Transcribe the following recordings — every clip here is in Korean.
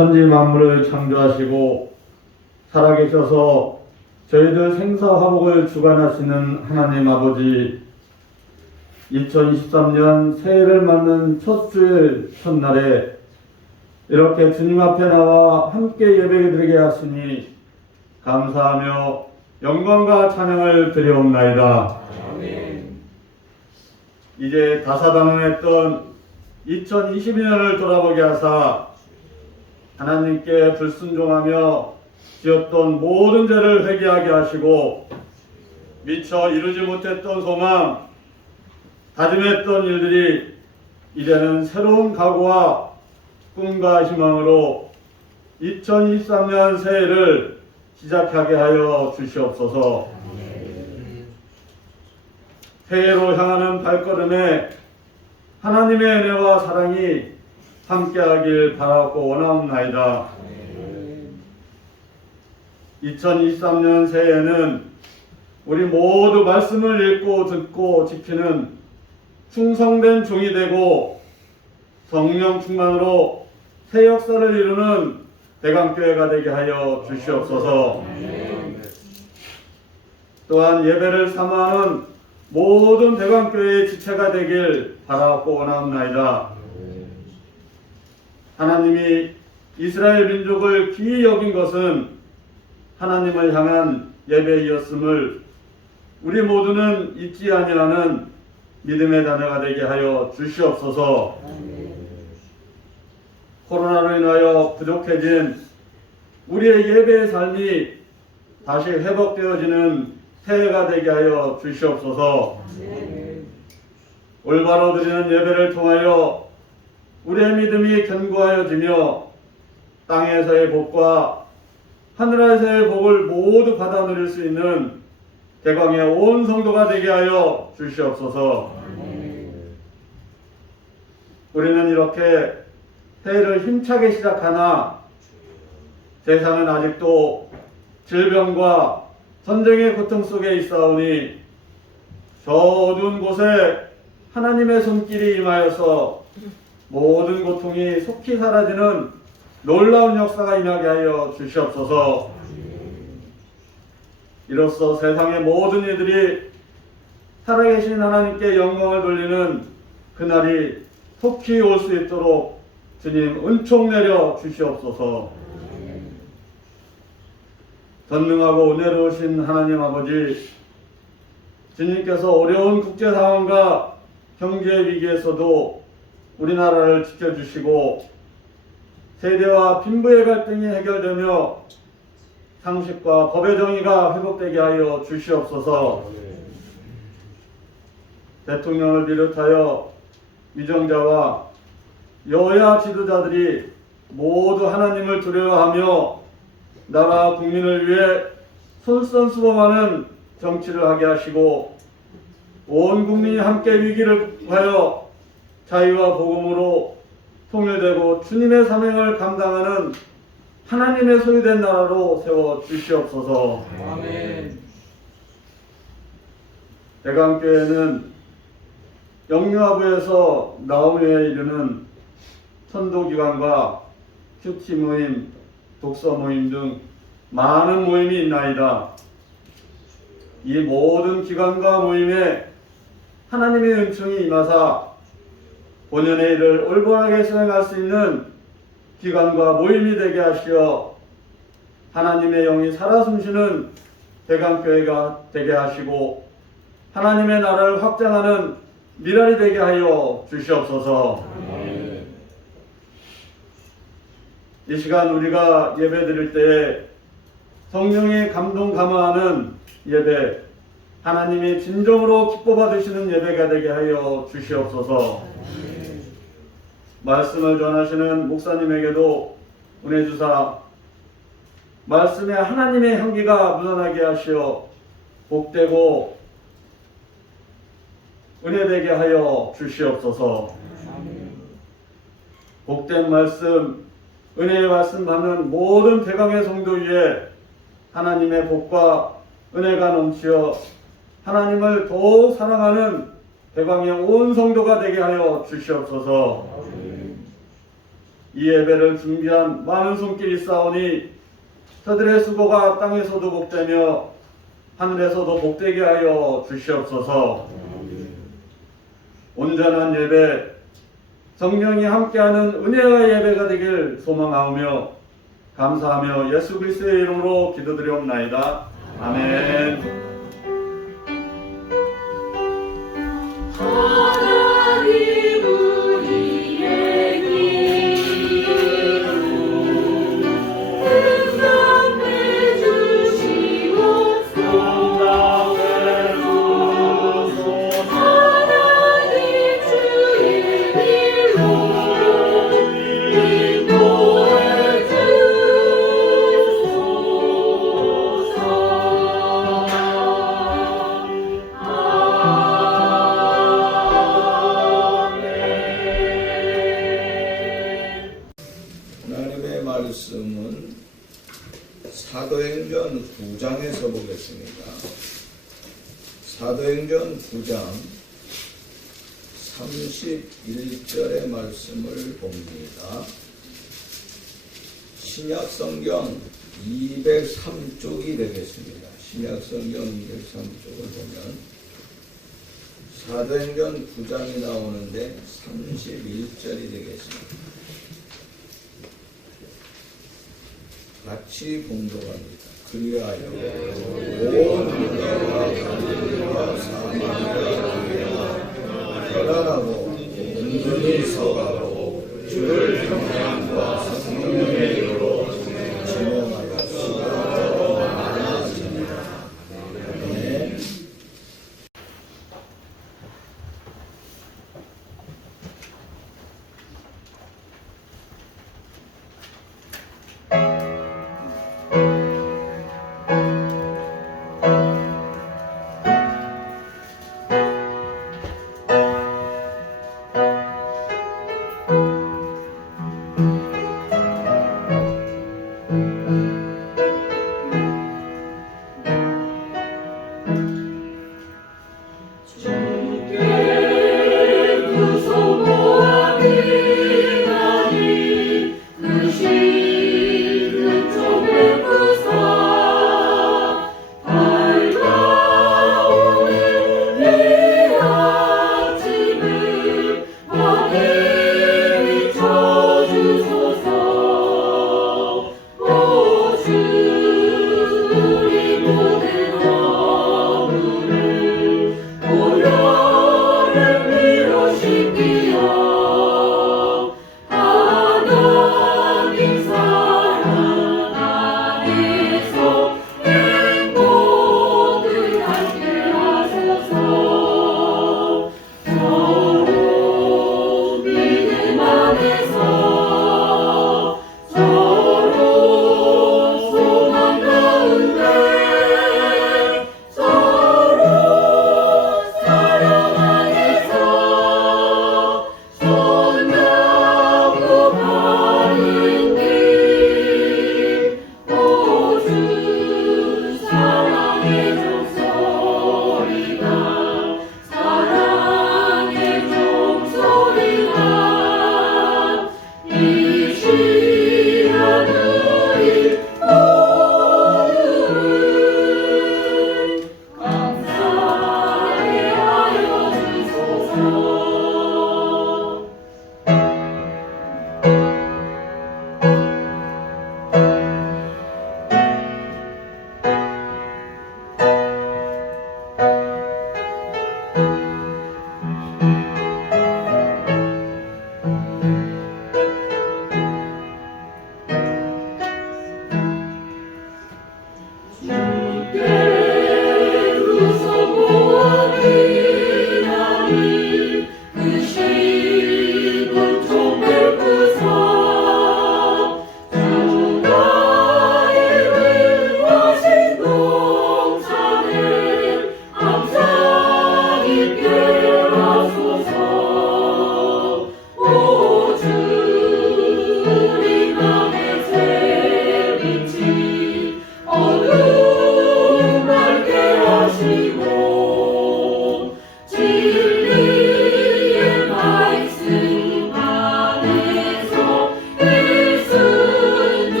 천지 만물을 창조하시고 살아계셔서 저희들 생사화복을 주관하시는 하나님 아버지, 2023년 새해를 맞는 첫 주일 첫날에 이렇게 주님 앞에 나와 함께 예배드리게 하시니 감사하며 영광과 찬양을 드려옵나이다. 아멘. 이제 다사다난했던 2022년을 돌아보게 하사 하나님께 불순종하며 지었던 모든 죄를 회개하게 하시고 미처 이루지 못했던 소망, 다짐했던 일들이 이제는 새로운 각오와 꿈과 희망으로 2023년 새해를 시작하게 하여 주시옵소서. 새해로 향하는 발걸음에 하나님의 은혜와 사랑이 함께하길 바라고 원하옵나이다. 2023년 새해에는 우리 모두 말씀을 읽고 듣고 지키는 충성된 종이 되고 성령 충만으로 새 역사를 이루는 대강교회가 되게 하여 주시옵소서. 또한 예배를 사모하는 모든 대강교회의 지체가 되길 바라고 원하옵나이다. 하나님이 이스라엘 민족을 귀히 여긴 것은 하나님을 향한 예배이었음을 우리 모두는 잊지 아니하는 믿음의 자녀가 되게 하여 주시옵소서. 코로나로 인하여 부족해진 우리의 예배의 삶이 다시 회복되어지는 새해가 되게 하여 주시옵소서. 올바로 드리는 예배를 통하여 우리의 믿음이 견고하여지며 땅에서의 복과 하늘에서의 복을 모두 받아 누릴 수 있는 대광의 온 성도가 되게 하여 주시옵소서. 우리는 이렇게 새해를 힘차게 시작하나 세상은 아직도 질병과 전쟁의 고통 속에 있사오니 저 어두운 곳에 하나님의 손길이 임하여서 모든 고통이 속히 사라지는 놀라운 역사가 임하게 하여 주시옵소서. 이로써 세상의 모든 이들이 살아계신 하나님께 영광을 돌리는 그날이 속히 올 수 있도록 주님 은총 내려 주시옵소서. 전능하고 은혜로우신 하나님 아버지, 주님께서 어려운 국제 상황과 경제 위기에서도 우리나라를 지켜주시고 세대와 빈부의 갈등이 해결되며 상식과 법의 정의가 회복되게 하여 주시옵소서. 대통령을 비롯하여 위정자와 여야 지도자들이 모두 하나님을 두려워하며 나라 국민을 위해 솔선수범하는 정치를 하게 하시고 온 국민이 함께 위기를 하여 자유와 복음으로 통일되고 주님의 사명을 감당하는 하나님의 소유된 나라로 세워 주시옵소서. 아멘. 대강교회는 영유아부에서 나오미에 이르는 선도기관과 큐티 모임, 독서 모임 등 많은 모임이 있나이다. 이 모든 기관과 모임에 하나님의 은총이 임하사 본연의 일을 올바르게 수행할 수 있는 기관과 모임이 되게 하시어 하나님의 영이 살아 숨쉬는 대강교회가 되게 하시고 하나님의 나라를 확장하는 미랄이 되게 하여 주시옵소서. 이 시간 우리가 예배 드릴 때에 성령의 감동 감화하는 예배, 하나님이 진정으로 기뻐 받으시는 예배가 되게 하여 주시옵소서. 말씀을 전하시는 목사님에게도 은혜 주사 말씀에 하나님의 향기가 묻어나게 하시어 복되고 은혜되게 하여 주시옵소서. 복된 말씀, 은혜의 말씀 받는 모든 대강의 성도 위에 하나님의 복과 은혜가 넘치어 하나님을 더욱 사랑하는 대광의 온 성도가 되게 하여 주시옵소서. 이 예배를 준비한 많은 손길이 있사오니 저들의 수고가 땅에서도 복되며 하늘에서도 복되게 하여 주시옵소서. 온전한 예배, 성령이 함께하는 은혜의 예배가 되길 소망하오며 감사하며 예수 그리스도의 이름으로 기도드리옵나이다. 아멘. 하나님 우리의 기도 응답해 주시옵소서. 하나님 주의 길로 인도해 하나님의 말씀은 사도행전 9장에서 보겠습니다. 사도행전 9장 31절의 말씀을 봅니다. 신약성경 203쪽이 되겠습니다. 신약성경 203쪽을 보면 사도행전 9장이 나오는데 31절이 되겠습니다. 같이 봉독합니다. 그리하여 온 유다와 갈릴리와 사마리아 교회가 결단하고 은근히 서가고 주를 평양과 성령의 이름으로 진행하여 수가 더 많아지니라. 아멘.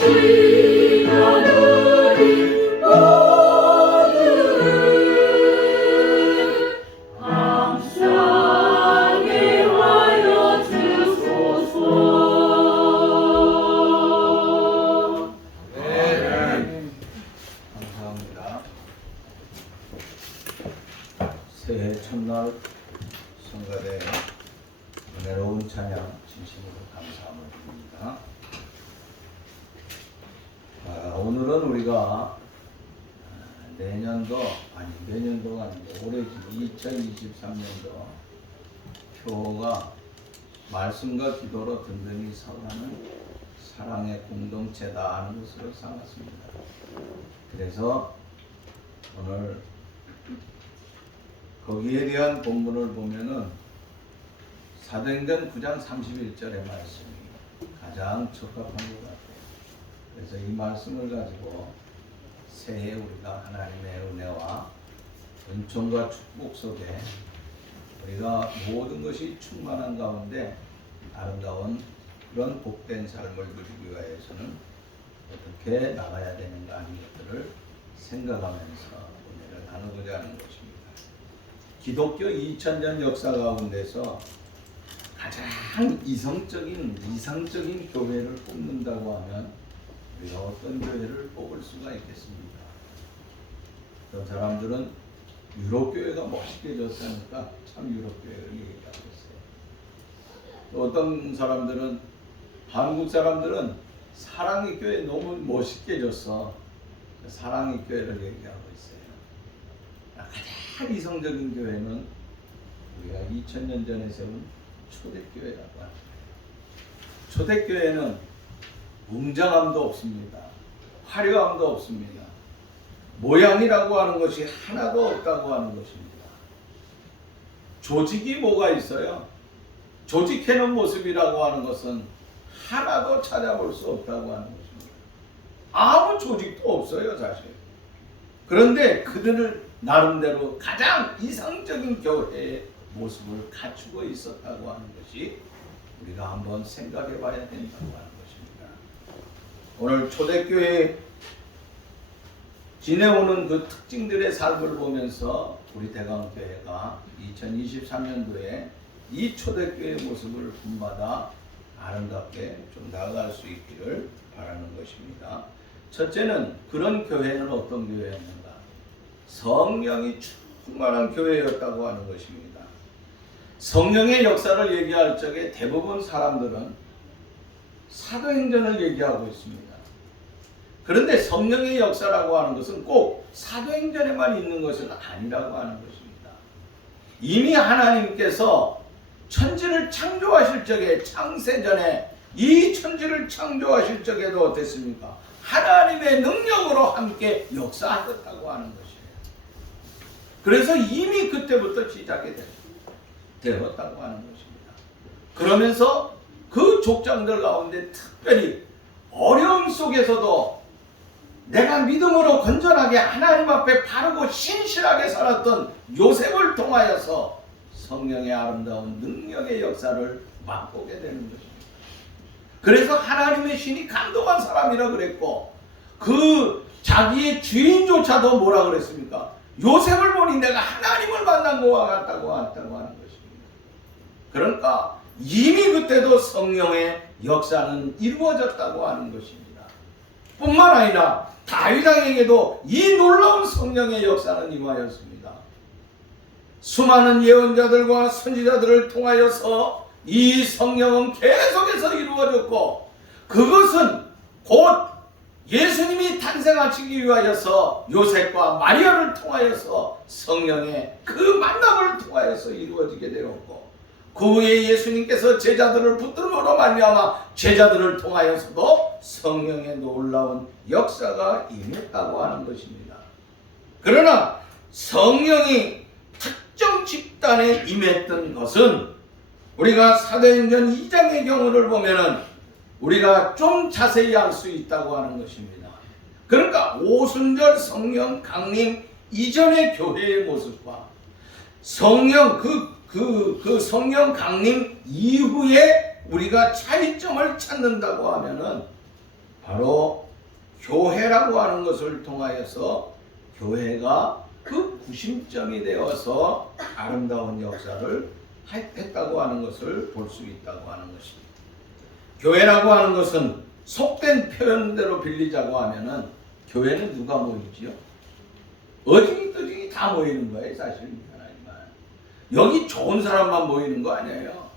주시면 우리 모두를 감사하게 하여 주소서. 감사합니다. 새해 첫날 성가대 은혜로운 찬양 진심으로 감사함을 드립니다. 오늘은 우리가 내년도가 아닌데 올해 2023년도 표가 말씀과 기도로 든든히 서가는 사랑의 공동체다 하는 것으로 삼았습니다. 그래서 오늘 거기에 대한 본문을 보면은 사도행전 9장 31절의 말씀이 가장 적합한 것 같아요. 그래서 이 말씀을 가지고 새해 우리가 하나님의 은혜와 은총과 축복 속에 우리가 모든 것이 충만한 가운데 아름다운 그런 복된 삶을 누리기 위해서는 어떻게 나가야 되는가 하는 것들을 생각하면서 은혜를 나누고자 하는 것입니다. 기독교 2000년 역사 가운데서 가장 이상적인 교회를 뽑는다고 하면 우리가 어떤 교회를 뽑을 수가 있겠습니까? 어떤 사람들은 유럽교회가 멋있게 졌다니까 참 유럽교회를 얘기하고 있어요. 또 어떤 사람들은 한국 사람들은 사랑의 교회 너무 멋있게 졌어. 사랑의 교회를 얘기하고 있어요. 가장 이성적인 교회는 우리가 2000년 전에 세운 초대교회라고 합니다. 초대교회는 웅장함도 없습니다. 화려함도 없습니다. 모양이라고 하는 것이 하나도 없다고 하는 것입니다. 조직이 뭐가 있어요? 조직해놓은 모습이라고 하는 것은 하나도 찾아볼 수 없다고 하는 것입니다. 아무 조직도 없어요, 사실. 그런데 그들을 나름대로 가장 이상적인 교회의 모습을 갖추고 있었다고 하는 것이 우리가 한번 생각해 봐야 된다고 하는 것입니다. 오늘 초대교회 지내오는 그 특징들의 삶을 보면서 우리 대강교회가 2023년도에 이 초대교회의 모습을 본받아 아름답게 좀 나아갈 수 있기를 바라는 것입니다. 첫째는 그런 교회는 어떤 교회였는가? 성령이 충만한 교회였다고 하는 것입니다. 성령의 역사를 얘기할 적에 대부분 사람들은 사도행전을 얘기하고 있습니다. 그런데 성령의 역사라고 하는 것은 꼭 사도행전에만 있는 것은 아니라고 하는 것입니다. 이미 하나님께서 천지를 창조하실 적에 창세전에 이 천지를 창조하실 적에도 어땠습니까? 하나님의 능력으로 함께 역사하셨다고 하는 것이에요. 그래서 이미 그때부터 시작이 되었다고 하는 것입니다. 그러면서 그 족장들 가운데 특별히 어려움 속에서도 내가 믿음으로 건전하게 하나님 앞에 바르고 신실하게 살았던 요셉을 통하여서 성령의 아름다운 능력의 역사를 맛보게 되는 것입니다. 그래서 하나님의 신이 감동한 사람이라 그랬고 그 자기의 주인조차도 뭐라 그랬습니까? 요셉을 보니 내가 하나님을 만난 것과 같다고 하는 것입니다. 그러니까 이미 그때도 성령의 역사는 이루어졌다고 하는 것입니다. 뿐만 아니라 다윗 왕에게도 이 놀라운 성령의 역사는 임하였습니다. 수많은 예언자들과 선지자들을 통하여서 이 성령은 계속해서 이루어졌고 그것은 곧 예수님이 탄생하시기 위하여서 요셉과 마리아를 통하여서 성령의 그 만남을 통하여서 이루어지게 되었고 그 후에 예수님께서 제자들을 붙들므로 말미암아 제자들을 통하여서도 성령의 놀라운 역사가 임했다고 하는 것입니다. 그러나 성령이 특정 집단에 임했던 것은 우리가 사도행전 2장의 경우를 보면은 우리가 좀 자세히 알 수 있다고 하는 것입니다. 그러니까 오순절 성령 강림 이전의 교회의 모습과 성령 그 성령 강림 이후에 우리가 차이점을 찾는다고 하면은 바로 교회라고 하는 것을 통하여서 교회가 그 구심점이 되어서 아름다운 역사를 했다고 하는 것을 볼 수 있다고 하는 것입니다. 교회라고 하는 것은 속된 표현대로 빌리자고 하면은 교회는 누가 모이지요? 어중이떠중이 다 모이는 거예요, 사실은. 여기 좋은 사람만 모이는 거 아니에요.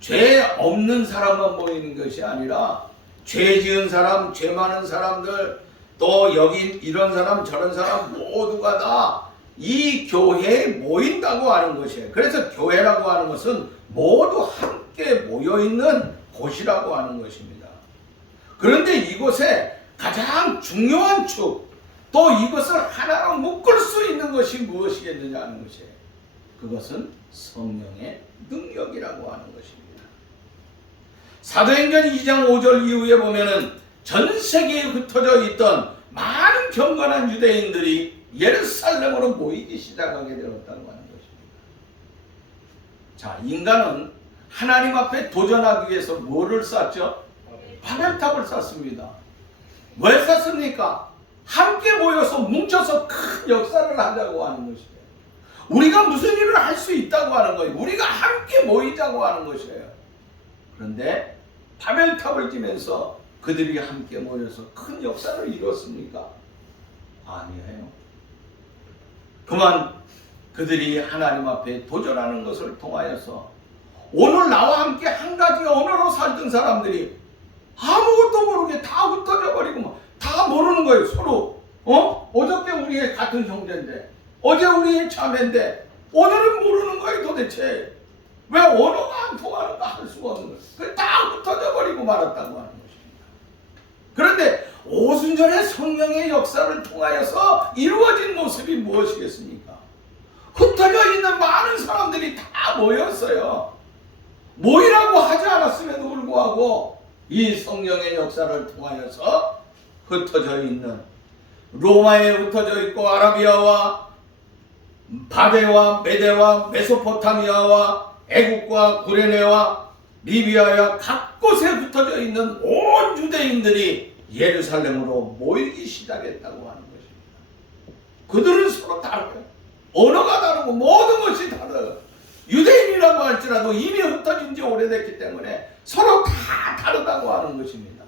죄 없는 사람만 모이는 것이 아니라 죄 지은 사람, 죄 많은 사람들, 또 여기 이런 사람 저런 사람 모두가 다 이 교회에 모인다고 하는 것이에요. 그래서 교회라고 하는 것은 모두 함께 모여있는 곳이라고 하는 것입니다. 그런데 이곳에 가장 중요한 축, 또 이것을 하나로 묶을 수 있는 것이 무엇이겠느냐 하는 것이에요. 그것은 성령의 능력이라고 하는 것입니다. 사도행전 2장 5절 이후에 보면은 전 세계에 흩어져 있던 많은 경건한 유대인들이 예루살렘으로 모이기 시작하게 되었다고 하는 것입니다. 자, 인간은 하나님 앞에 도전하기 위해서 뭐를 쌓죠? 바벨탑을 쌓습니다. 왜 쌓습니까? 함께 모여서 뭉쳐서 큰 역사를 하자고 하는 것이에요. 우리가 무슨 일을 할 수 있다고 하는 거예요. 우리가 함께 모이자고 하는 것이에요. 그런데 바벨탑을 지면서 그들이 함께 모여서 큰 역사를 이뤘습니까? 아니에요. 그만 그들이 하나님 앞에 도전하는 것을 통하여서 오늘 나와 함께 한 가지 언어로 살던 사람들이 아무것도 모르게 다 흩어져 버리고 다 모르는 거예요. 서로 어저께 우리의 같은 형제인데, 어제 우리의 자매인데 오늘은 모르는 거예요. 도대체 왜 언어가 안 통하는가 할 수가 없는 거예요. 다 흩어져 버리고 말았다고 하는 것입니다. 그런데 오순절의 성령의 역사를 통하여서 이루어진 모습이 무엇이겠습니까? 흩어져 있는 많은 사람들이 다 모였어요. 모이라고 하지 않았음에도 불구하고 이 성령의 역사를 통하여서 흩어져 있는, 로마에 흩어져 있고 아라비아와 바데와 메데와 메소포타미아와 애국과 구레네와 리비아와 각 곳에 흩어져 있는 온 유대인들이 예루살렘으로 모이기 시작했다고 하는 것입니다. 그들은 서로 다르고요. 언어가 다르고 모든 것이 다르요. 유대인이라고 할지라도 이미 흩어진 지 오래됐기 때문에 서로 다 다르다고 하는 것입니다.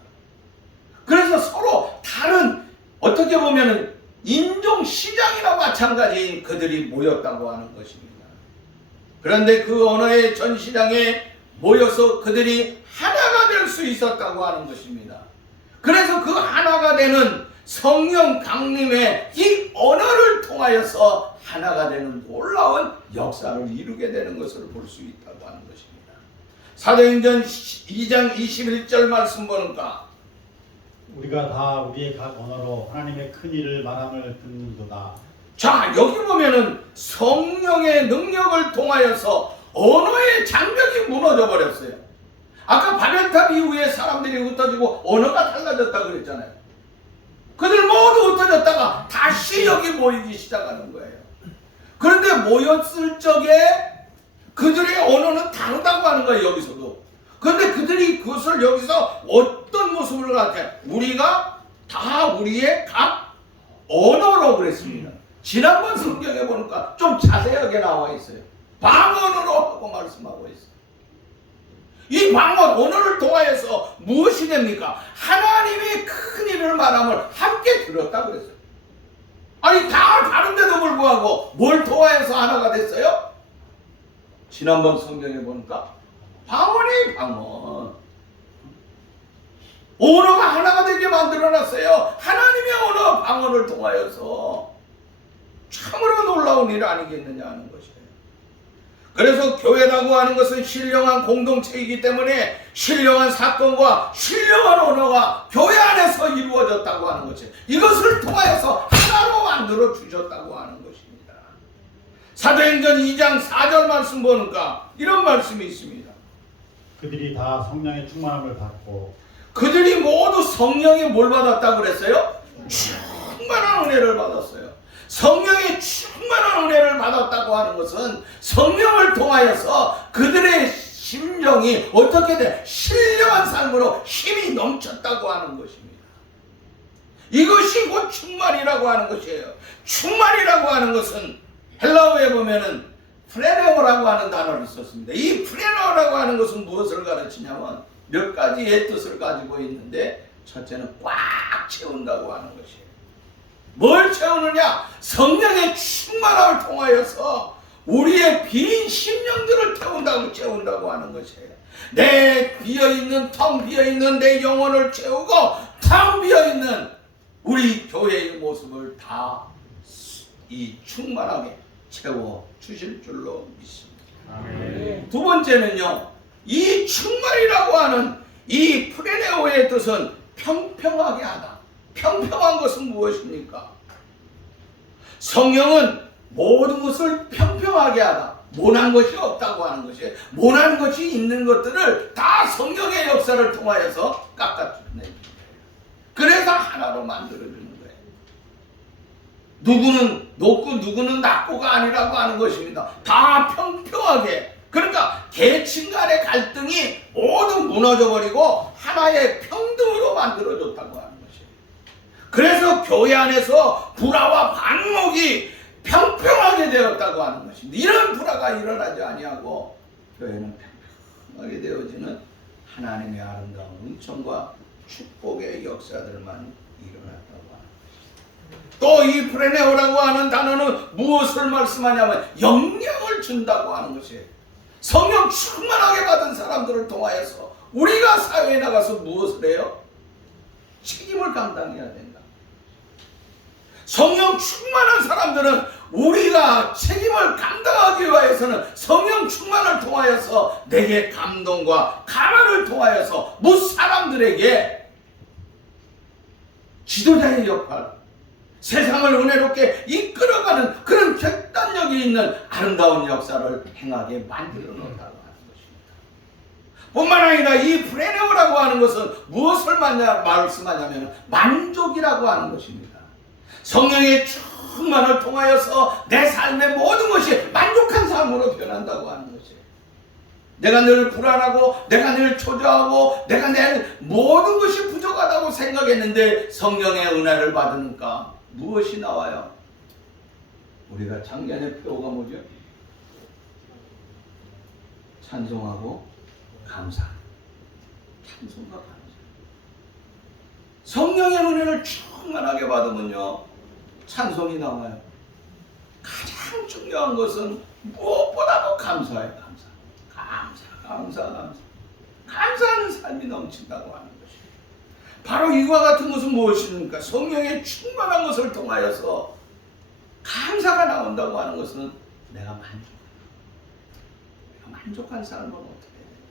그래서 서로 다른, 어떻게 보면 인종 시장이나 마찬가지인 그들이 모였다고 하는 것입니다. 그런데 그 언어의 전시장에 모여서 그들이 하나가 될 수 있었다고 하는 것입니다. 그래서 그 하나가 되는 성령 강림의 이 언어를 통하여서 하나가 되는 놀라운 역사를 이루게 되는 것을 볼 수 있다고 하는 것입니다. 사도행전 2장 21절 말씀 보니까 우리가 다 우리의 각 언어로 하나님의 큰 일을 말함을 듣는도다. 자, 여기 보면은 성령의 능력을 통하여서 언어의 장벽이 무너져 버렸어요. 아까 바벨탑 이후에 사람들이 흩어지고 언어가 달라졌다고 그랬잖아요. 그들 모두 흩어졌다가 다시 여기 모이기 시작하는 거예요. 그런데 모였을 적에 그들의 언어는 다르다고 하는 거예요, 여기서도. 그런데 그들이 그것을 여기서 어떤 모습을 갖게, 우리가 다 우리의 각 언어로 그랬습니다. 지난번 성경에 보니까 좀 자세하게 나와 있어요. 방언으로 하고 말씀하고 있어요. 이 방언, 언어를 통하여서 무엇이 됩니까? 하나님의 큰 일을 말함을 함께 들었다 그랬어요. 아니, 다 다른데도 불구하고 뭘 통하여서 하나가 됐어요? 지난번 성경에 보니까 방언이 방언. 언어가 하나가 되게 만들어놨어요. 하나님의 언어, 방언을 통하여서. 참으로 놀라운 일 아니겠느냐 하는 것이에요. 그래서 교회라고 하는 것은 신령한 공동체이기 때문에 신령한 사건과 신령한 언어가 교회 안에서 이루어졌다고 하는 것이에요. 이것을 통하여서 하나로 만들어 주셨다고 하는 것입니다. 사도행전 2장 4절 말씀 보니까 이런 말씀이 있습니다. 그들이 다 성령의 충만함을 받고, 그들이 모두 성령의 뭘 받았다고 그랬어요? 충만한 은혜를 받았어요. 성령의 충만한 은혜를 받았다고 하는 것은 성령을 통하여서 그들의 심령이 어떻게 돼? 신령한 삶으로 힘이 넘쳤다고 하는 것입니다. 이것이 곧 충만이라고 하는 것이에요. 충만이라고 하는 것은 헬라어에 보면은 프레네오라고 하는 단어를 썼습니다. 이 프레네오라고 하는 것은 무엇을 가르치냐면 몇 가지의 뜻을 가지고 있는데, 첫째는 꽉 채운다고 하는 것이에요. 뭘 채우느냐? 성령의 충만함을 통하여서 우리의 빈 심령들을 채운다고 하는 것이에요. 내 비어있는, 텅 비어있는 내 영혼을 채우고 텅 비어있는 우리 교회의 모습을 다 이 충만하게 채워 주실 줄로 믿습니다. 아멘. 두 번째는요, 이 충만이라고 하는 이 프레네오의 뜻은 평평하게 하다. 평평한 것은 무엇입니까? 성령은 모든 것을 평평하게 하다. 모난 것이 없다고 하는 것이에요. 모난 것이 있는 것들을 다 성령의 역사를 통하여서 깎아주는 거예요. 그래서 하나로 만들어주는 거예요. 누구는 높고 누구는 낮고가 아니라고 하는 것입니다. 다 평평하게. 그러니까 계층 간의 갈등이 모두 무너져버리고 하나의 평등으로 만들어줬다고 하는 것이에요. 그래서 교회 안에서 불화와 반목이 평평하게 되었다고 하는 것입니다. 이런 불화가 일어나지 아니하고 교회는 평평하게 되어지는 하나님의 아름다운 은총과 축복의 역사들만 일어났다고 하는 것입니다. 또 이 프레네오라고 하는 단어는 무엇을 말씀하냐면 영향을 준다고 하는 것이에요. 성령 충만하게 받은 사람들을 통하여서 우리가 사회에 나가서 무엇을 해요? 책임을 감당해야 된다. 성령 충만한 사람들은 우리가 책임을 감당하기 위해서는 성령 충만을 통하여서 내게 감동과 가만을 통하여서 사람들에게 지도자의 역할, 세상을 은혜롭게 이끌어가는 그런 결단력이 있는 아름다운 역사를 행하게 만들어 놓는다고 하는 것입니다. 뿐만 아니라 이 프레네오라고 하는 것은 무엇을 말씀하냐면 만족이라고 하는 것입니다. 성령의 충만을 통하여서 내 삶의 모든 것이 만족한 삶으로 변한다고 하는 것이에요. 내가 늘 불안하고 내가 늘 초조하고 내가 내 모든 것이 부족하다고 생각했는데 성령의 은혜를 받으니까 무엇이 나와요? 우리가 작년에 표가 뭐죠? 찬송하고 감사. 찬송과 감사. 성령의 은혜를 충만하게 받으면요, 찬송이 나와요. 가장 중요한 것은 무엇보다도 감사예요. 감사. 감사하는 삶이 넘친다고 하는 것입니다. 바로 이와 같은 것은 무엇입니까? 성령의 충만한 것을 통하여서 감사가 나온다고 하는 것은 내가 만족한 삶은 어떻게 해야 돼요?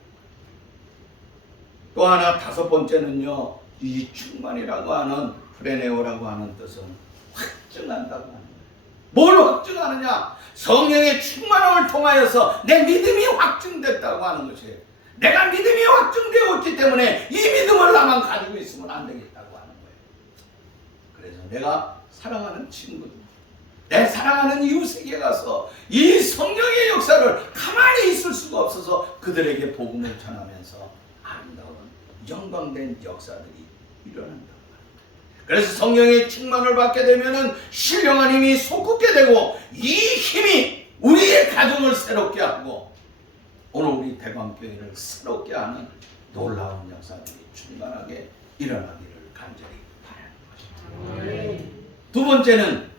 또 하나 다섯 번째는요, 이 충만이라고 하는 프레네오라고 하는 뜻은 확증한다고 하는 거예요. 뭘 확증하느냐? 성령의 충만함을 통하여서 내 믿음이 확증됐다고 하는 것이에요. 내가 믿음이 확증되었기 때문에 이 믿음을 나만 가지고 있으면 안 되겠다고 하는 거예요. 그래서 내가 사랑하는 친구들, 내 사랑하는 이웃에게 가서 이 성령의 역사를 가만히 있을 수가 없어서 그들에게 복음을 전하면서 아름다운 영광된 역사들이 일어난다. 그래서 성령의 충만을 받게 되면은 신령한 힘이 솟구게 되고 이 힘이 우리의 가정을 새롭게 하고 오늘 우리 대방교회를 새롭게 하는 놀라운 역사들이 충만하게 일어나기를 간절히 바라는 것입니다. 두 번째는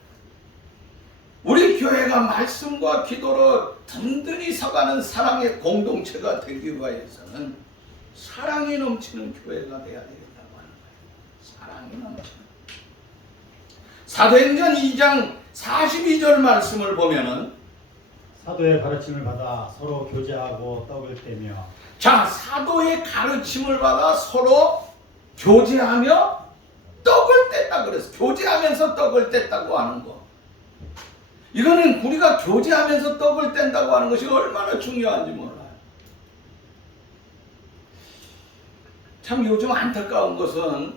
우리 교회가 말씀과 기도로 든든히 서가는 사랑의 공동체가 되기 위해서는 사랑이 넘치는 교회가 되어야 되겠다고 하는 거예요. 사랑이 넘치는. 사도행전 2장 42절 말씀을 보면은 사도의 가르침을 받아 서로 교제하고 떡을 떼며. 자, 사도의 가르침을 받아 서로 교제하며 떡을 뗐다 그랬어. 교제하면서 떡을 뗐다고 하는 거. 이거는 우리가 교제하면서 떡을 뗀다고 하는 것이 얼마나 중요한지 몰라요. 참 요즘 안타까운 것은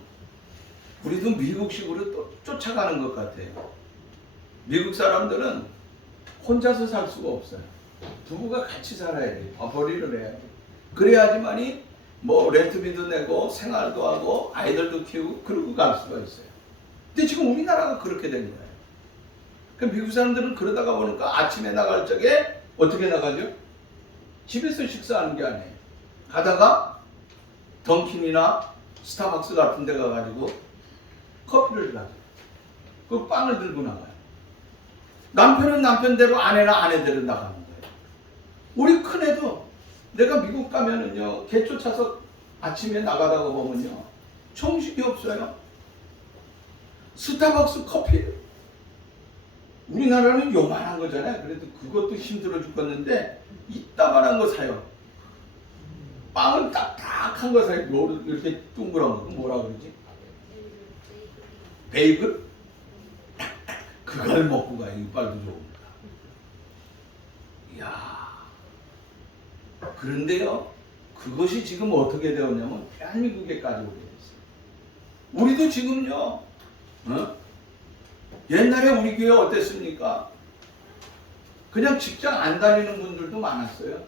우리도 미국식으로 또 쫓아가는 것 같아요. 미국 사람들은 혼자서 살 수가 없어요. 부부가 같이 살아야 돼요. 벌이를 해야 돼요. 그래야지만이 뭐 렌트비도 내고 생활도 하고 아이들도 키우고 그러고 갈 수가 있어요. 근데 지금 우리나라가 그렇게 된 거예요. 그 미국 사람들은 그러다가 보니까 아침에 나갈 적에 어떻게 나가죠? 집에서 식사하는 게 아니에요. 가다가 던킨이나 스타벅스 같은 데 가가지고 커피를 가져요. 그 빵을 들고 나가요. 남편은 남편대로, 아내는 아내대로 나가는 거예요. 우리 큰애도 내가 미국 가면은요, 개 쫓아서 아침에 나가다가 보면요, 정신이 없어요. 스타벅스 커피. 우리나라는 요만한 거잖아요. 그래도 그것도 힘들어 죽겠는데 이따만한 거 사요. 빵은 딱딱한 거 사요. 이렇게 둥그런 거 뭐라 그러지? 베이글? 딱딱 그걸 먹고 가요. 이빨도 좋으니까. 이야. 그런데요, 그것이 지금 어떻게 되었냐면 대한민국에까지 오게 됐어요. 우리도 지금요, 옛날에 우리 교회 어땠습니까? 그냥 직장 안 다니는 분들도 많았어요.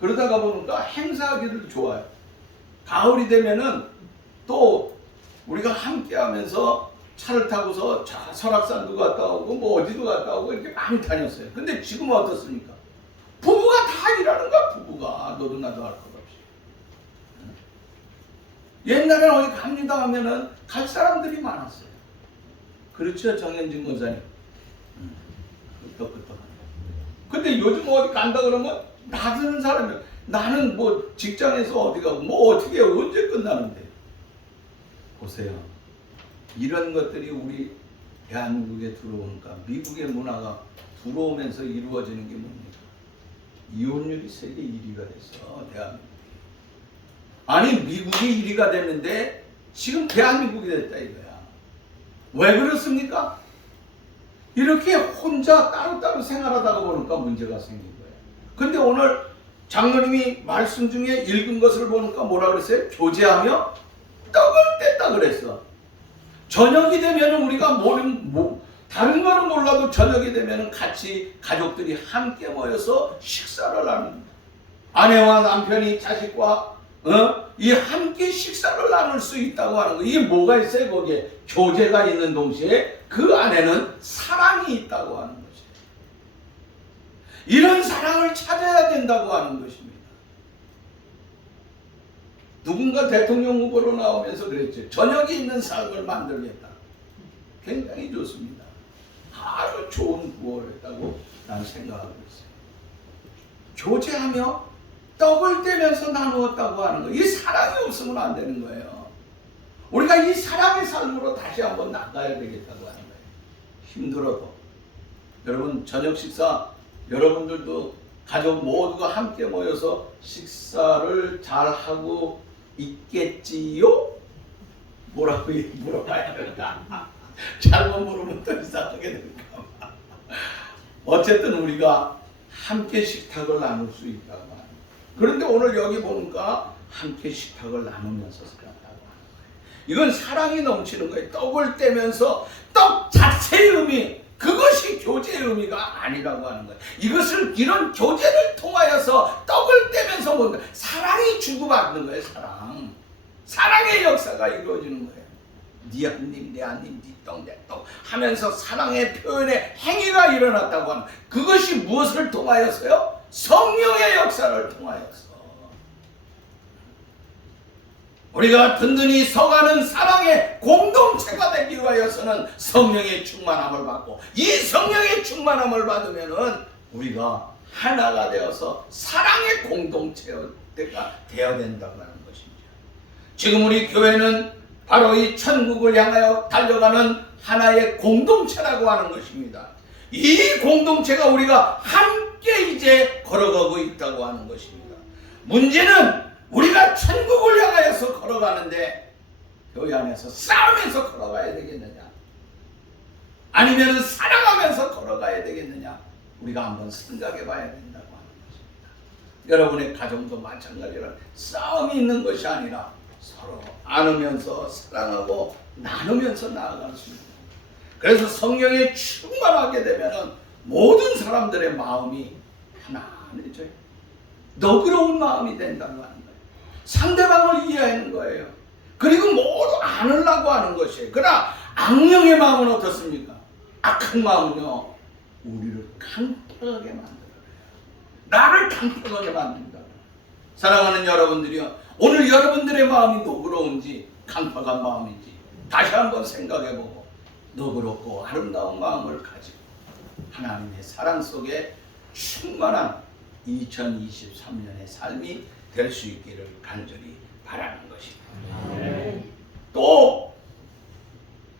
그러다가 보니까 행사하기도 좋아요. 가을이 되면은 또 우리가 함께 하면서 차를 타고서 설악산도 갔다 오고 뭐 어디도 갔다 오고 이렇게 많이 다녔어요. 근데 지금은 어떻습니까? 부부가 다 일하는 거야. 부부가 너도 나도 할 것 없이. 옛날에는 어디 갑니다 하면은 갈 사람들이 많았어요. 그렇죠, 정현진 권사님. 끄떡끄떡하네. 근데 요즘 어디 간다 그러면 나서는 사람이, 나는 뭐 직장에서 어디 가고 뭐 어떻게 언제 끝나는데. 보세요. 이런 것들이 우리 대한민국에 들어오니까 미국의 문화가 들어오면서 이루어지는 게 뭡니까? 이혼율이 세계 1위가 됐어, 대한민국이. 아니, 미국이 1위가 됐는데 지금 대한민국이 됐다 이거야. 왜 그렇습니까? 이렇게 혼자 따로따로 생활하다가 보니까 문제가 생긴 거예요. 근데 오늘 장로님이 말씀 중에 읽은 것을 보니까 뭐라 그랬어요? 교제하며 떡을 뗐다 그랬어. 저녁이 되면 우리가 다른 거는 몰라도 저녁이 되면 같이 가족들이 함께 모여서 식사를 하는, 아내와 남편이 자식과 이 함께 식사를 나눌 수 있다고 하는 거. 이게 뭐가 있어요? 거기에 교제가 있는 동시에 그 안에는 사랑이 있다고 하는 것이에요. 이런 사랑을 찾아야 된다고 하는 것입니다. 누군가 대통령 후보로 나오면서 그랬죠. 저녁이 있는 삶을 만들겠다. 굉장히 좋습니다. 아주 좋은 구호였다고 나는 생각하고 있어요. 교제하며 떡을 떼면서 나누었다고 하는 거. 이 사랑이 없으면 안 되는 거예요. 우리가 이 사랑의 삶으로 다시 한번 나가야 되겠다고 하는 거예요. 힘들어도. 여러분, 저녁 식사 여러분들도 가족 모두가 함께 모여서 식사를 잘 하고 있겠지요? 뭐라고 물어봐야 될까? 잘못 물으면 또 이상하게 될까 봐. 어쨌든 우리가 함께 식탁을 나눌 수 있다고 하는 거예요. 그런데 오늘 여기 보니까 함께 식탁을 나누면서 살았다고 하는 거예요. 이건 사랑이 넘치는 거예요. 떡을 떼면서 떡 자체의 의미, 그것이 교제의 의미가 아니라고 하는 거예요. 이런 교제를 통하여서 떡을 떼면서 뭔가 사랑이 주고받는 거예요. 사랑의 역사가 이루어지는 거예요. 네 한 입, 내 한 입, 네 떡, 내 떡 하면서 사랑의 표현의 행위가 일어났다고 하는 거예요. 그것이 무엇을 통하여서요? 성령의 역사를 통하여서. 우리가 든든히 서가는 사랑의 공동체가 되기 위하여서는 성령의 충만함을 받고, 이 성령의 충만함을 받으면은 우리가 하나가 되어서 사랑의 공동체가 되어야 된다고 하는 것입니다. 지금 우리 교회는 바로 이 천국을 향하여 달려가는 하나의 공동체라고 하는 것입니다. 이 공동체가 우리가 함께 이제 걸어가고 있다고 하는 것입니다. 문제는 우리가 천국을 향하여서 걸어가는데 교회 안에서 싸우면서 걸어가야 되겠느냐, 아니면 사랑하면서 걸어가야 되겠느냐, 우리가 한번 생각해 봐야 된다고 하는 것입니다. 여러분의 가정도 마찬가지로 싸움이 있는 것이 아니라 서로 안으면서 사랑하고 나누면서 나아갈 수 있는, 그래서 성령에 충만하게 되면 모든 사람들의 마음이 편안해져요. 너그러운 마음이 된다고 하는 거예요. 상대방을 이해하는 거예요. 그리고 모두 안으려고 하는 것이에요. 그러나 악령의 마음은 어떻습니까? 악한 마음은요, 우리를 강팍하게 만들어요. 나를 강팍하게 만든다. 사랑하는 여러분들이요, 오늘 여러분들의 마음이 너그러운지 강팍한 마음인지 다시 한번 생각해보고 너그럽고 아름다운 마음을 가지고 하나님의 사랑 속에 충만한 2023년의 삶이 될 수 있기를 간절히 바라는 것입니다. 또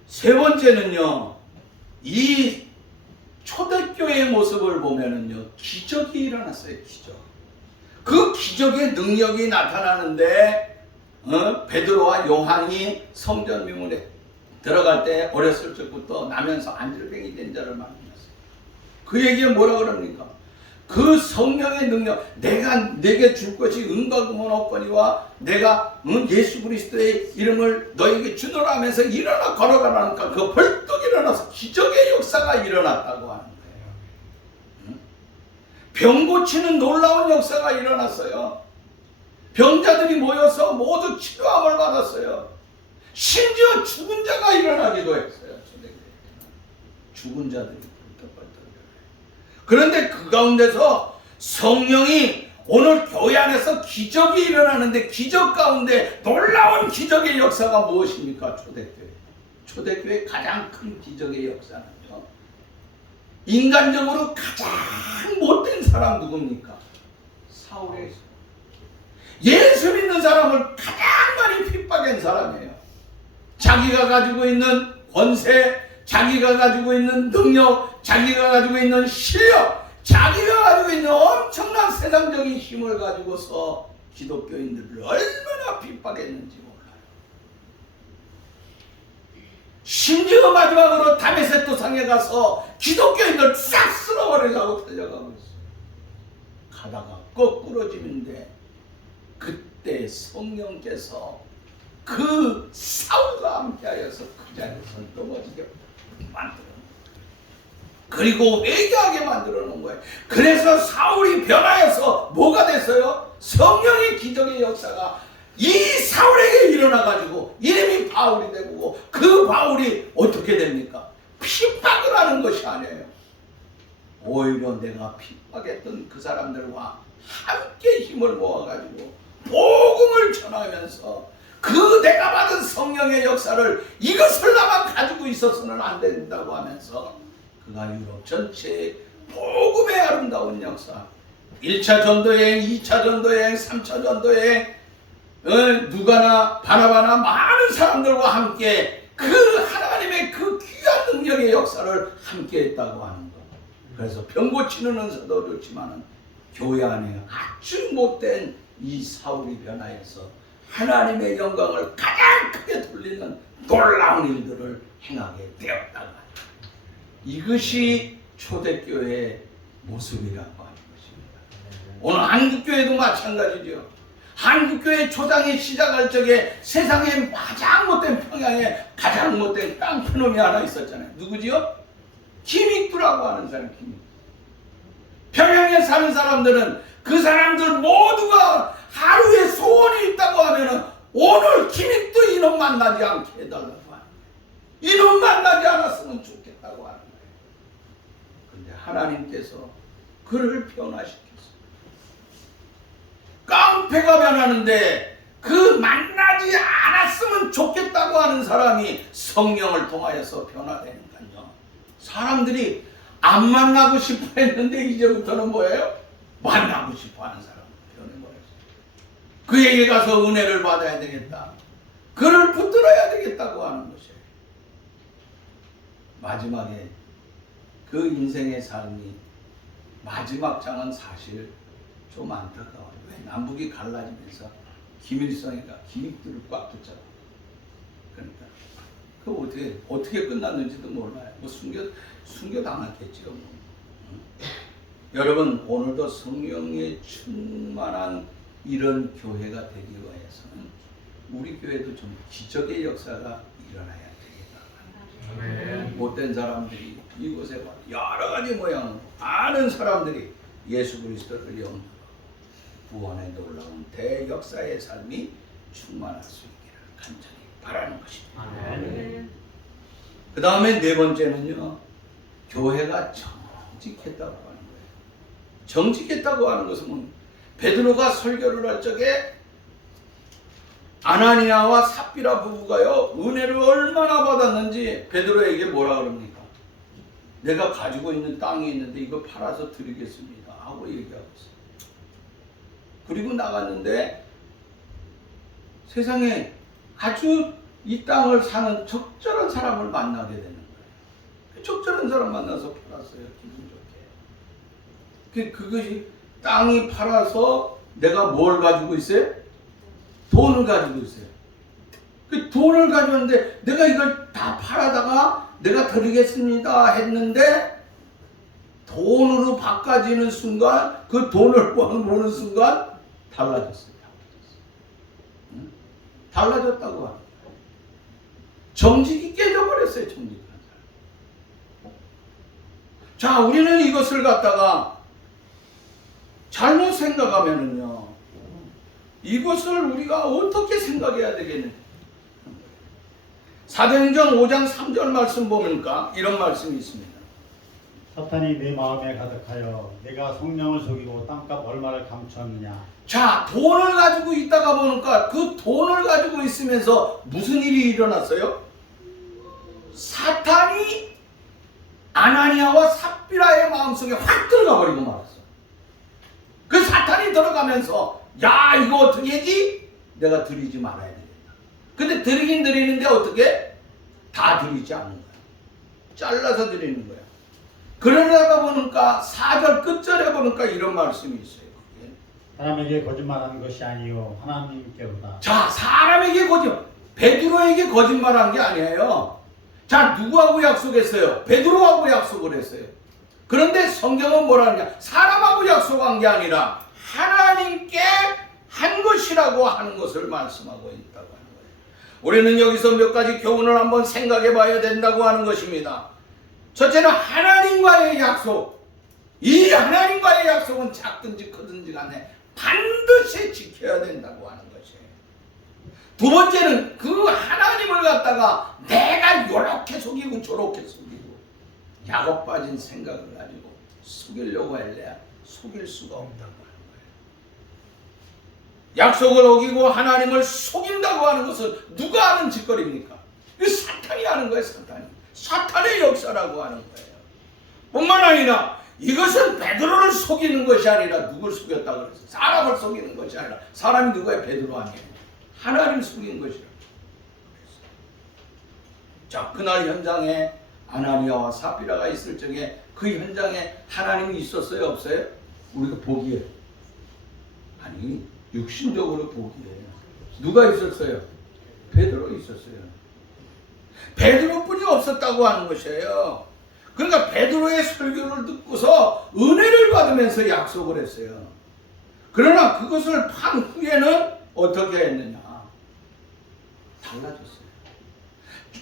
세 번째는요, 이 초대교회의 모습을 보면은요, 기적이 일어났어요. 기적. 그 기적의 능력이 나타나는데 베드로와 요한이 성전 미문에 들어갈 때 어렸을 적부터 나면서 안질병이 된 자를 만났어요. 그 얘기는 뭐라 그럽니까? 그 성령의 능력, 내가 내게 줄 것이 은과 금은 없거니와 내가 예수 그리스도의 이름을 너에게 주노라 하면서 일어나 걸어가라니까 그 벌떡 일어나서 기적의 역사가 일어났다고 하는 거예요. 병 고치는 놀라운 역사가 일어났어요. 병자들이 모여서 모두 치료함을 받았어요. 심지어 죽은 자가 일어나기도 했어요. 죽은 자들이 그런데 그 가운데서 성령이 오늘 교회 안에서 기적이 일어나는데 기적 가운데 놀라운 기적의 역사가 무엇입니까? 초대교회. 초대교회 가장 큰 기적의 역사는요, 인간적으로 가장 못된 사람 누굽니까? 사울의 예수 믿는 사람을 가장 많이 핍박한 사람이에요. 자기가 가지고 있는 권세, 자기가 가지고 있는 능력, 자기가 가지고 있는 실력, 자기가 가지고 있는 엄청난 세상적인 힘을 가지고서 기독교인들을 얼마나 핍박했는지 몰라요. 심지어 마지막으로 다메섹 도상에 가서 기독교인들 싹 쓸어버리려고 달려가고 있어요. 가다가 거꾸러지는데 그때 성령께서 그 사울과 함께하여서 그 자리에서 넘어지게 만들어 그리고 회개하게 만들어 놓은 거예요. 그래서 사울이 변하여서 뭐가 됐어요? 성령의 기적의 역사가 이 사울에게 일어나가지고 이름이 바울이 되고 그 바울이 어떻게 됩니까? 핍박을 하는 것이 아니에요. 오히려 내가 핍박했던 그 사람들과 함께 힘을 모아가지고 복음을 전하면서 그 내가 받은 성령의 역사를 이것을 나만 가지고 있어서는 안 된다고 하면서 그가 유럽 전체의 복음의 아름다운 역사, 1차 전도여행, 2차 전도여행, 3차 전도여행, 누가나 바나바나 많은 사람들과 함께 그 하나님의 그 귀한 능력의 역사를 함께 했다고 하는 것. 그래서 병 고치는 은사도 좋지만 교회 안에 아주 못된 이 사울이 변화해서 하나님의 영광을 가장 크게 돌리는 놀라운 일들을 행하게 되었다고 합니다. 이것이 초대교회의 모습이라고 하는 것입니다. 오늘 한국교회도 마찬가지죠. 한국교회 초장이 시작할 적에 세상에 가장 못된 평양에 가장 못된 깡패놈이 하나 있었잖아요. 누구지요? 김익두라고 하는 사람. 김익두. 평양에 사는 사람들은 그 사람들 모두가 하루에 소원이 있다고 하면은 오늘 김익두 이놈 만나지 않게 해달라고 하는 거예요. 이놈 만나지 않았으면 좋겠다고 하는 거예요. 근데 하나님께서 그를 변화시켰어요. 깡패가 변하는데 그 만나지 않았으면 좋겠다고 하는 사람이 성령을 통하여서 변화되니까요. 사람들이 안 만나고 싶어 했는데 이제부터는 뭐예요? 만나고 싶어 하는 사람 변해버렸어요. 그에게 가서 은혜를 받아야 되겠다. 그를 붙들어야 되겠다고 하는 것이에요. 마지막에 그 인생의 삶이 마지막 장은 사실 좀 안타까워요. 왜? 남북이 갈라지면서 김일성이가 김익두를 꽉 붙잡아. 그러니까 그 어떻게 끝났는지도 몰라요. 뭐 숨겨 당했겠죠. 여러분, 오늘도 성령에 충만한 이런 교회가 되기 위해서는 우리 교회도 좀 기적의 역사가 일어나야 되겠다. 못된 사람들이 이곳에 와 여러 가지 모양으로 많은 사람들이 예수 그리스도를 영접하고 구원의 놀라운 대역사의 삶이 충만할 수 있기를 간절히 바라는 것입니다. 아멘. 그 다음에 네 번째는요, 교회가 정직했다고 하는 거예요. 정직했다고 하는 것은 베드로가 설교를 할 적에 아나니아와 삽비라 부부가요, 은혜를 얼마나 받았는지 베드로에게 뭐라 그럽니까? 내가 가지고 있는 땅이 있는데 이거 팔아서 드리겠습니다 하고 얘기하고 있어요. 그리고 나갔는데 세상에 아주 이 땅을 사는 적절한 사람을 만나게 되는 거예요. 적절한 사람 만나서 팔았어요. 기분 좋게. 그것이 땅이 팔아서 내가 뭘 가지고 있어요? 돈을 가지고 있어요. 그 돈을 가지고 있는데 내가 이걸 다 팔아다가 내가 드리겠습니다 했는데 돈으로 바꿔지는 순간, 그 돈을 보는 순간 달라졌어요. 응? 달라졌다고 합니다. 정직이 깨져버렸어요. 정직한 사람. 자, 우리는 이것을 갖다가 잘못 생각하면은요, 이것을 우리가 어떻게 생각해야 되겠는지. 사도행전 5장 3절 말씀 보니까 이런 말씀이 있습니다. 사탄이 내 마음에 가득하여 내가 성령을 속이고 땅값 얼마를 감추었느냐. 자, 돈을 가지고 있다가 보니까 그 돈을 가지고 있으면서 무슨 일이 일어났어요? 사탄이 아나니아와 삽비라의 마음속에 확 들어가 버리고 말았어. 그 사탄이 들어가면서 야, 이거 어떻게 하지? 내가 드리지 말아야 되겠다. 근데 드리긴 드리는데 어떻게? 다 드리지 않는 거야. 잘라서 드리는 거야. 그러다가 보니까 4절 끝절에 보니까 이런 말씀이 있어요. 그게. 사람에게 거짓말하는 것이 아니요 하나님께로다. 자, 사람에게 베드로에게 거짓말한 게 아니에요. 자, 누구하고 약속했어요? 베드로하고 약속을 했어요. 그런데 성경은 뭐라느냐? 사람하고 약속한 게 아니라 하나님께 한 것이라고 하는 것을 말씀하고 있다고 하는 거예요. 우리는 여기서 몇 가지 교훈을 한번 생각해 봐야 된다고 하는 것입니다. 첫째는 하나님과의 약속. 이 하나님과의 약속은 작든지 크든지 간에 반드시 지켜야 된다고 하는 것이에요. 두 번째는 그 하나님을 갖다가 내가 요렇게 속이고 저렇게 속이고 약업 빠진 생각을 가지고 속이려고 할래야 속일 수가 없다고 하는 거예요. 약속을 어기고 하나님을 속인다고 하는 것은 누가 하는 짓거리입니까? 이 사탄이 하는 거예요. 사탄의 역사라고 하는 거예요. 뿐만 아니라 이것은 베드로를 속이는 것이 아니라 누굴 속였다고 그랬어요? 사람을 속이는 것이 아니라 사람이 누구예요? 베드로 아니에요. 하나님 속인 것이라고 그랬어요. 자, 그날 현장에 아나니아와 삽비라가 있을 적에 그 현장에 하나님이 있었어요? 없어요? 우리가 보기에 아니 육신적으로 보기에 누가 있었어요? 베드로 있었어요. 베드로뿐이 없었다고 하는 것이에요. 그러니까 베드로의 설교를 듣고서 은혜를 받으면서 약속을 했어요. 그러나 그것을 판 후에는 어떻게 했느냐? 달라졌어요.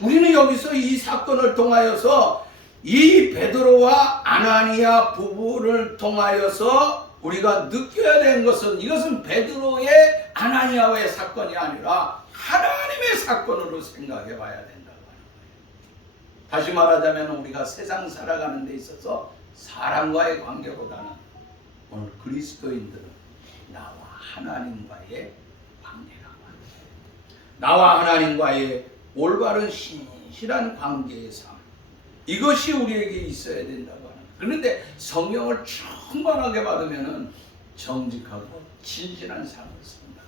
우리는 여기서 이 사건을 통하여서 이 베드로와 아나니아 부부를 통하여서 우리가 느껴야 되는 것은 이것은 베드로의 아나니아와의 사건이 아니라 하나님의 사건으로 생각해 봐야 된다고 하는 거예요. 다시 말하자면 우리가 세상 살아가는 데 있어서 사람과의 관계보다는 오늘 그리스도인들은 나와 하나님과의 관계라고 하는 거예요. 나와 하나님과의 올바른 신실한 관계의 삶, 이것이 우리에게 있어야 된다고 하는 거예요. 그런데 성령을 충만하게 받으면 정직하고 진실한 삶을 산다.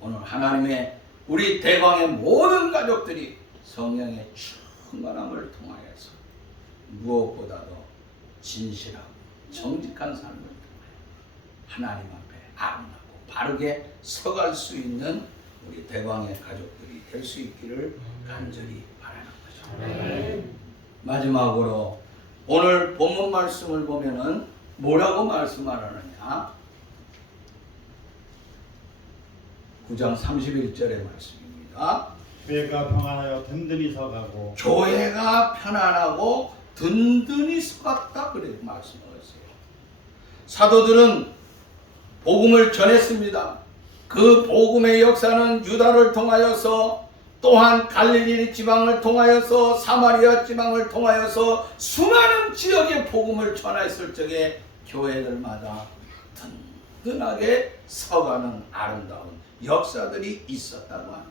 오늘 하나님의 우리 대광의 모든 가족들이 성령의 충만함을 통하여서 무엇보다도 진실하고 정직한 삶을 통하여 하나님 앞에 아름답고 바르게 서갈 수 있는 우리 대광의 가족들이 될 수 있기를 간절히 바라는 거죠. 마지막으로 오늘 본문 말씀을 보면은 뭐라고 말씀하느냐? 9장 31절의 말씀입니다. 교회가 평안하여 든든히 서가고 교회가 편안하고 든든히 서갔다 그래 말씀하셨어요. 사도들은 복음을 전했습니다. 그 복음의 역사는 유다를 통하여서 또한 갈릴리 지방을 통하여서 사마리아 지방을 통하여서 수많은 지역의 복음을 전했을 적에 교회들마다 든든하게 서가는 아름다운 역사들이 있었다고 합니다.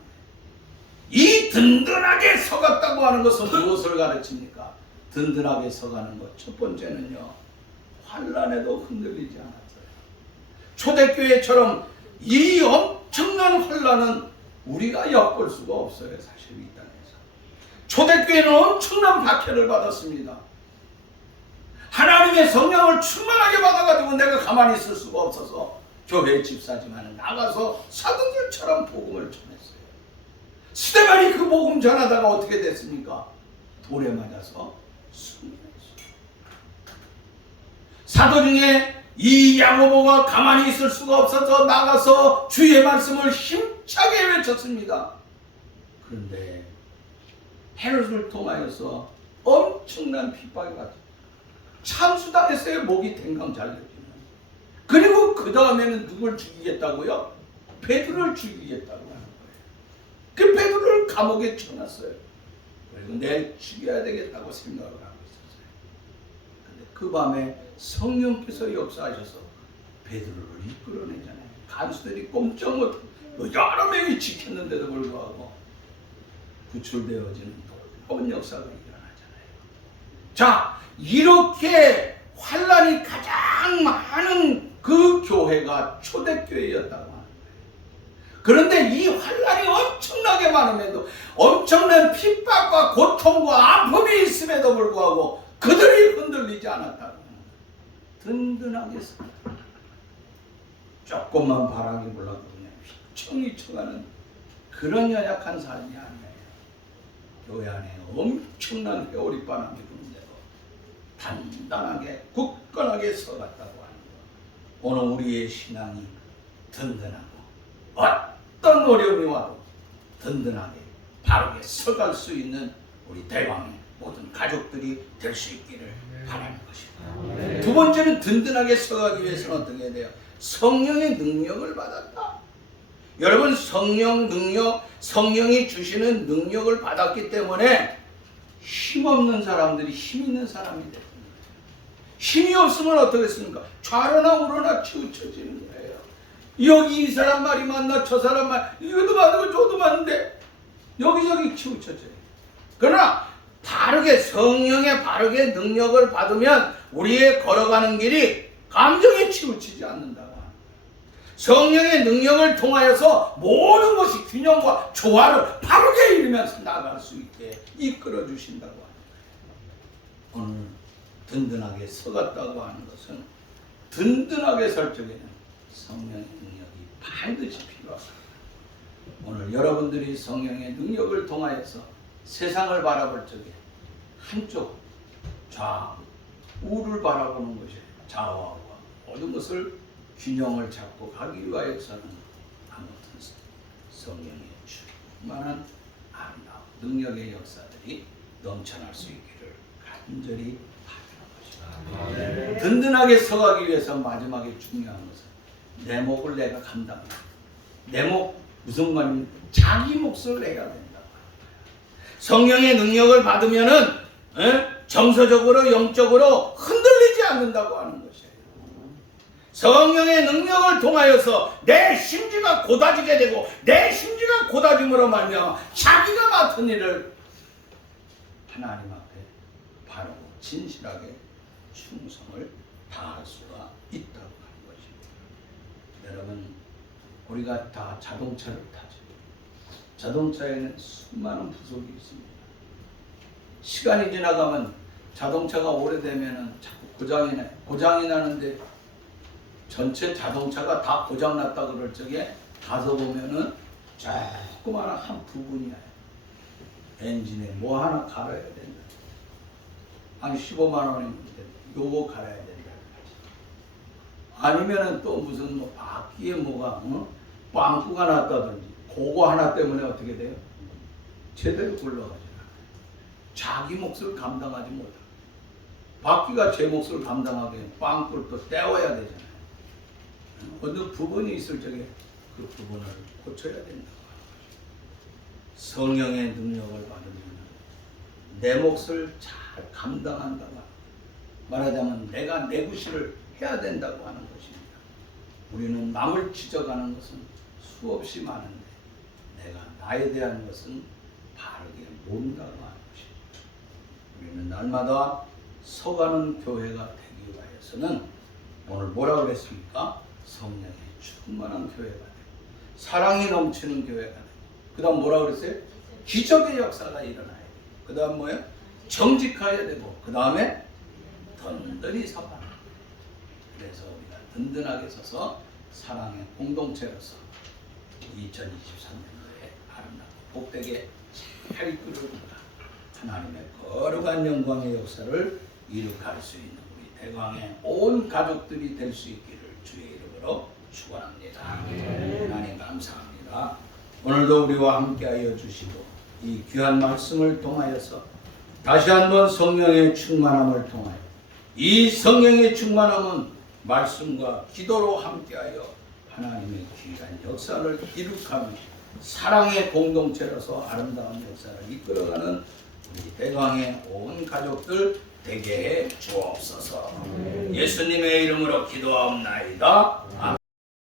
이 든든하게 서갔다고 하는 것은 무엇을 가르칩니까? 든든하게 서가는 것. 첫 번째는요, 환란에도 흔들리지 않았어요. 초대교회처럼 이 엄청난 환란은 우리가 엿볼 수가 없어요. 사실 이 땅에서 초대교회는 엄청난 박해를 받았습니다. 하나님의 성령을 충만하게 받아가지고 내가 가만히 있을 수가 없어서 교회 집사지만 나가서 사도들처럼 복음을 전했어요. 스데반이 그 복음 전하다가 어떻게 됐습니까? 돌에 맞아서 숨졌어요. 사도 중에 이 야고보가 가만히 있을 수가 없어서 나가서 주의 말씀을 힘차게 외쳤습니다. 그런데 헤롯을 통하여서 엄청난 핍박이 왔죠. 참수당했어요. 목이 댕강 잘려지는. 그리고 그 다음에는 누굴 죽이겠다고요? 베드로를 죽이겠다고 하는 거예요. 그 베드로를 감옥에 쳐놨어요. 그리고 내일 죽여야 되겠다고 생각을 하고 있었어요. 근데 그 밤에 성령께서 역사하셔서 베드로를 이끌어내잖아요. 간수들이 꼼짝 못하고 여러 명이 지켰는데도 불구하고 구출되어지는 놀라운 역사가 일어나잖아요. 자, 이렇게 환란이 가장 많은 그 교회가 초대교회였다고 하는 거예요. 그런데 이 환란이 엄청나게 많음에도, 엄청난 핍박과 고통과 아픔이 있음에도 불구하고 그들이 흔들리지 않았다고 하는 거예요. 든든하게 섰다. 조금만 바람이 불어도 그냥 휘청휘청하는 그런 연약한 삶이 아니에요. 교회 안에 엄청난 회오리 바람이 부는데도 단단하게 굳건하게 서갔다고 하는 것. 오늘 우리의 신앙이 든든하고 어떤 어려움이 와도 든든하게 바르게 서갈 수 있는 우리 대왕의 모든 가족들이 될 수 있기를 바라는 것입니다. 두 번째는 든든하게 서가기 위해서는 어떻게 해야 돼요? 성령의 능력을 받았다. 여러분, 성령 능력, 성령이 주시는 능력을 받았기 때문에 힘없는 사람들이 힘 있는 사람이 됩니다. 힘이 없으면 어떻겠습니까? 좌로나 우로나 치우쳐지는 거예요. 여기 이 사람 말이 맞나 저 사람 말, 이것도 맞고 저도 맞는데 여기저기 치우쳐져요. 그러나 바르게 성령의 바르게 능력을 받으면 우리의 걸어가는 길이 감정에 치우치지 않는다고 합니다. 성령의 능력을 통하여서 모든 것이 균형과 조화를 바르게 이루면서 나갈 수 있게 이끌어 주신다고 합니다. 오늘 든든하게 서갔다고 하는 것은 든든하게 설 적에는 성령의 능력이 반드시 필요합니다. 오늘 여러분들이 성령의 능력을 통하여서 세상을 바라볼 적에 한쪽 좌 우를 바라보는 것이 좌와 모든 것을 균형을 잡고 가기 위하여서는 아무튼 성령의 충만한 아름다운 능력의 역사들이 넘쳐날 수 있기를 간절히 바라는 것입니다. 든든하게 서가기 위해서 마지막에 중요한 것은 내 몫을 내가 감당한다. 내 몫 무슨 말입니까? 자기 몫을 내야 된다. 성령의 능력을 받으면은 정서적으로 영적으로 흔들리지 않는다고 하는 것이에요. 성령의 능력을 통하여서 내 심지가 고다지게 되고 내 심지가 고다짐으로 말미암아 자기가 맡은 일을 하나님 앞에 바르고 진실하게 충성을 다할 수가 있다고 하는 것입니다. 여러분, 우리가 다 자동차를 타죠. 자동차에는 수많은 부속이 있습니다. 시간이 지나가면 자동차가 오래되면 자꾸 고장이 나는데 전체 자동차가 다 고장났다 그럴 적에 가서 보면은 조그마한 한 부분이야. 엔진에 뭐 하나 갈아야 된다. 한 15만 원인데 요거 갈아야 된다. 아니면은 또 무슨 뭐 바퀴에 뭐가 빵꾸가 났다든지 그거 하나 때문에 어떻게 돼요? 제대로 굴러가지 않아요. 자기 몫을 감당하지 못하고 바퀴가 제 몫을 감당하게 빵꾸를 또 떼어야 되잖아요. 어느 부분이 있을 적에 그 부분을 고쳐야 된다고 하는 것입니다. 성령의 능력을 받으면 내 몫을 잘 감당한다고 하는, 말하자면 내가 내 구실을 해야 된다고 하는 것입니다. 우리는 남을 지적하는 것은 수없이 많은데 내가 나에 대한 것은 바르게 모른다고 하는 것입니다. 우리는 날마다 서가는 교회가 되기 위해서는 오늘 뭐라고 그랬습니까? 성령의 충만한 교회가 되고 사랑이 넘치는 교회가 되고 그 다음 뭐라고 그랬어요? 기적의 역사가 일어나야 돼요. 그 다음 뭐예요? 정직해야 되고 그 다음에 든든히 서가. 그래서 우리가 든든하게 서서 사랑의 공동체로서 2023년도에 아름답고 복되게 잘 이끌어준다. 하나님의 거룩한 영광의 역사를 이룩할 수 있는 우리 대광의 온 가족들이 될 수 있기를 주의 이름으로 축원합니다. 하나님 감사합니다. 오늘도 우리와 함께하여 주시고 이 귀한 말씀을 통하여서 다시 한번 성령의 충만함을 통하여 이 성령의 충만함은 말씀과 기도로 함께하여 하나님의 귀한 역사를 이룩하며 사랑의 공동체로서 아름다운 역사를 이끌어가는 우리 대광의 온 가족들 되게 해 주옵소서. 예수님의 이름으로 기도하옵나이다.